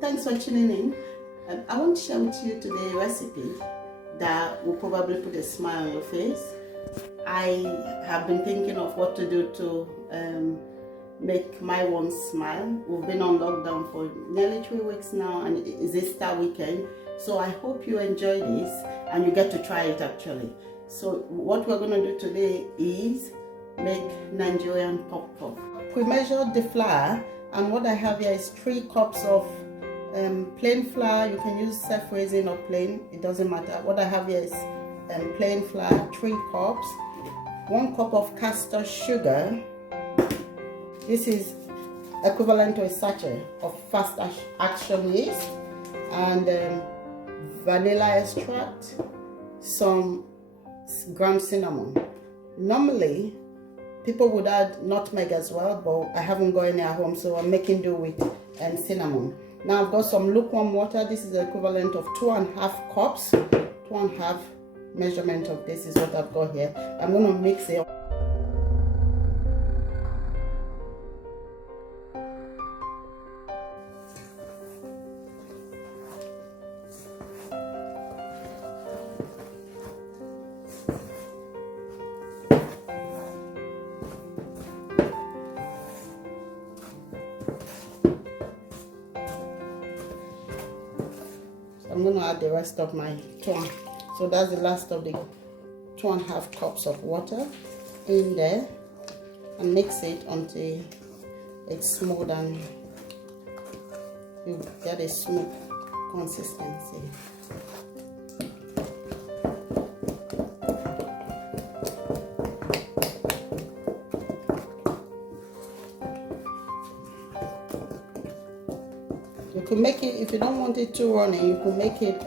Thanks for tuning in. I want to share with you today a recipe that will probably put a smile on your face. I have been thinking of what to do to make my one smile. We've been on lockdown for nearly 3 weeks now, and it's Easter weekend. So I hope you enjoy this and you get to try it actually. So what we're going to do today is make Nigerian Puff Puff. We measured the flour, and what I have here is 3 cups of plain flour. You can use self-raising or plain, it doesn't matter. What I have here is plain flour, 3 cups, 1 cup of castor sugar. This is equivalent to a sachet of fast action yeast, and vanilla extract, some ground cinnamon. Normally people would add nutmeg as well, but I haven't got any at home, so I'm making do with cinnamon. Now I've got some lukewarm water. This is the equivalent of 2.5 cups. 2.5 measurement of this is what I've got here. I'm going to mix it. I'm going to add the rest of my so that's the last of the 2.5 cups of water in there, and mix it until it's smooth and you get a smooth consistency. You can make it, if you don't want it too runny, you can make it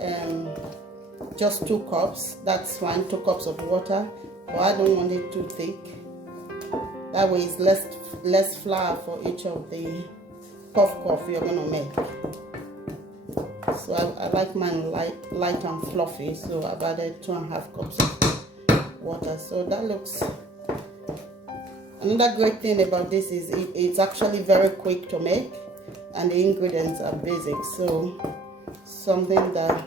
just 2 cups. That's fine, 2 cups of water. But I don't want it too thick. That way it's less flour for each of the puff puff you're gonna make. So I like mine light and fluffy. So I've added 2.5 cups of water. So that looks. Another great thing about this is it's actually very quick to make, and the ingredients are basic, so something that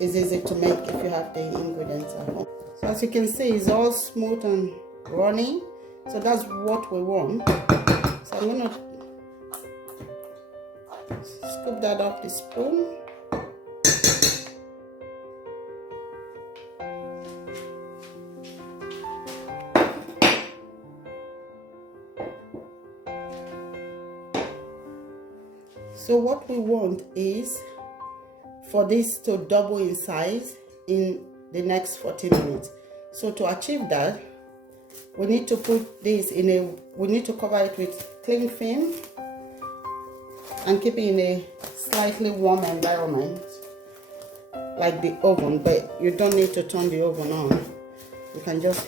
is easy to make if you have the ingredients at home. So as you can see, it's all smooth and runny, so that's what we want. So I'm going to scoop that off the spoon. So what we want is for this to double in size in the next 40 minutes. So to achieve that, we need to put this we need to cover it with cling film and keep it in a slightly warm environment like the oven, but you don't need to turn the oven on. You can just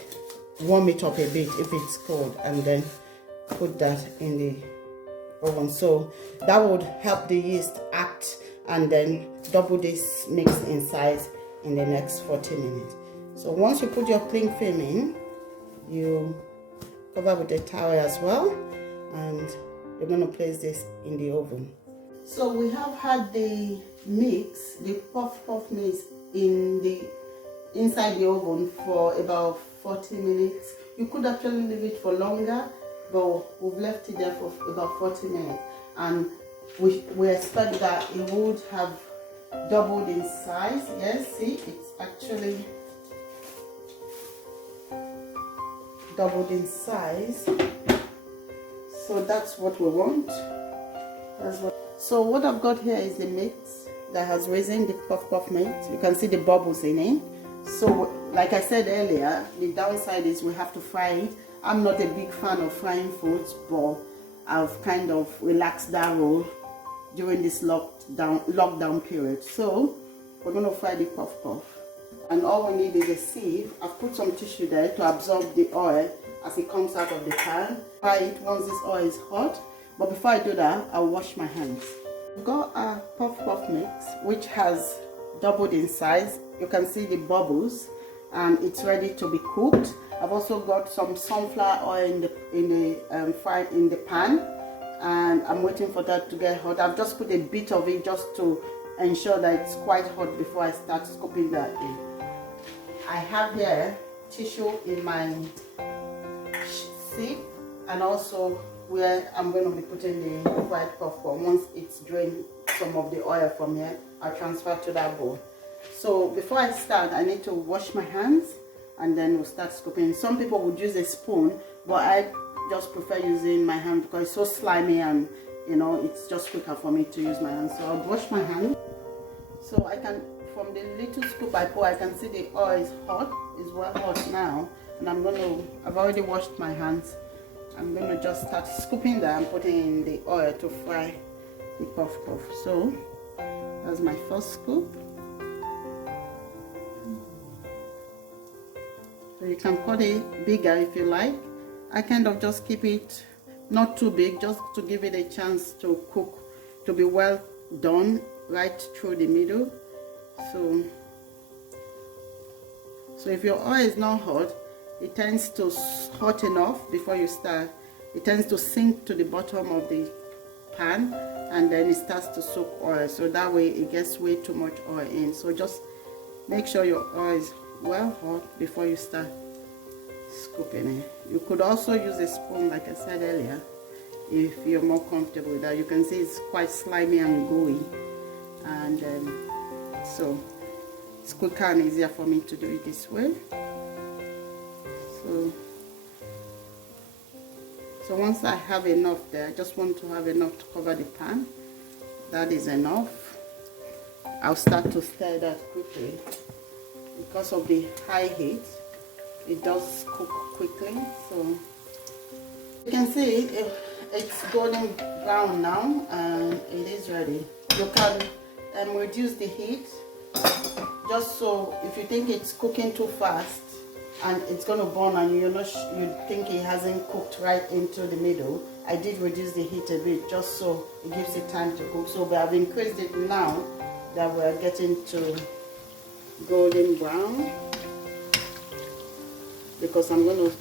warm it up a bit if it's cold, and then put that in the oven. So that would help the yeast act and then double this mix in size in the next 40 minutes. So once you put your cling film in, you cover with a towel as well, and you're going to place this in the oven. So we have had the mix, the puff puff mix, inside the oven for about 40 minutes. You could actually leave it for longer, but we've left it there for about 40 minutes, and we expect that it would have doubled in size. Yes, see, it's actually doubled in size. So that's what we want. So what I've got here is the mix that has risen, the puff puff mix. You can see the bubbles in it. So like I said earlier, the downside is we have to fry it. I'm not a big fan of frying foods, but I've kind of relaxed that rule during this lockdown period. So we're going to fry the puff puff, and all we need is a sieve. I've put some tissue there to absorb the oil as it comes out of the pan. Fry it once this oil is hot, but before I do that, I'll wash my hands. We've got our puff puff mix, which has doubled in size. You can see the bubbles, and it's ready to be cooked. I've also got some sunflower oil in the pan, and I'm waiting for that to get hot. I've just put a bit of it just to ensure that it's quite hot before I start scooping that in. I have here tissue in my sieve, and also where I'm going to be putting the fried puff puff. Once it's drained some of the oil from here, I'll transfer to that bowl. So before I start, I need to wash my hands, and then we'll start scooping. Some people would use a spoon, but I just prefer using my hand because it's so slimy, and you know, it's just quicker for me to use my hand. So I'll wash my hand. So I can, from the little scoop I pour, I can see the oil is hot, is well hot now. And I've already washed my hands. I'm going to just start scooping that and putting in the oil to fry the puff puff. So that's my first scoop. So you can cut it bigger if you like. I kind of just keep it not too big, just to give it a chance to cook, to be well done right through the middle. So if your oil is not hot, it tends to hot enough before you start. It tends to sink to the bottom of the pan, and then it starts to soak oil. So that way it gets way too much oil in. So just make sure your oil is well hot before you start scooping it. You could also use a spoon, like I said earlier, if you're more comfortable with that. You can see it's quite slimy and gooey, and so it's quicker and easier for me to do it this way. So once I have enough there, I just want to have enough to cover the pan. That is enough. I'll start to stir that quickly. Because of the high heat, it does cook quickly. So you can see it's golden brown now, and it is ready. You can reduce the heat, just so if you think it's cooking too fast and it's going to burn and you think it hasn't cooked right into the middle, I did reduce the heat a bit just so it gives it time to cook. So I've increased it now that we're getting to golden brown, because I'm going to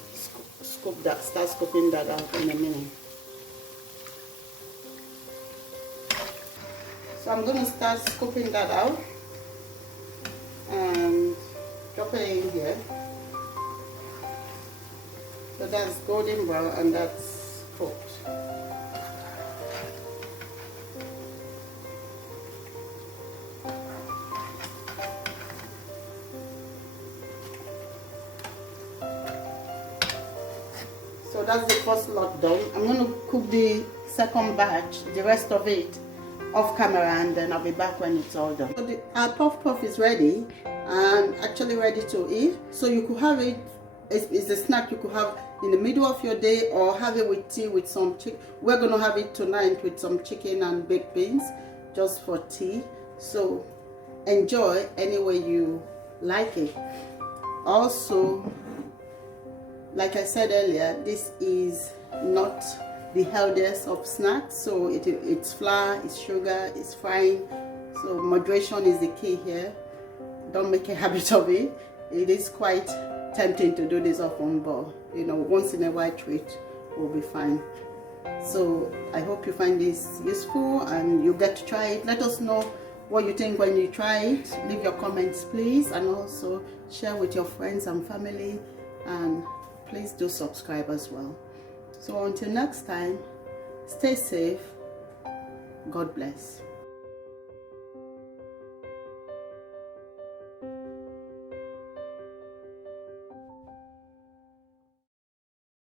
start scooping that out in a minute. So I'm going to start scooping that out and drop it in here. So that's golden brown and that's cooked. So that's the first lot done. I'm going to cook the second batch, the rest of it, off camera, and then I'll be back when it's all done. So our puff puff is ready and actually ready to eat. So you could have it, it's a snack you could have in the middle of your day, or have it with tea with some chicken. We're going to have it tonight with some chicken and baked beans just for tea. So enjoy any way you like it. Also, like I said earlier, this is not the healthiest of snacks. So it's flour, it's sugar, it's frying. So moderation is the key here. Don't make a habit of it. It is quite tempting to do this often, but you know, once in a while treat will be fine. So I hope you find this useful and you get to try it. Let us know what you think when you try it. Leave your comments please, and also share with your friends and family, and please do subscribe as well. So until next time, stay safe. God bless.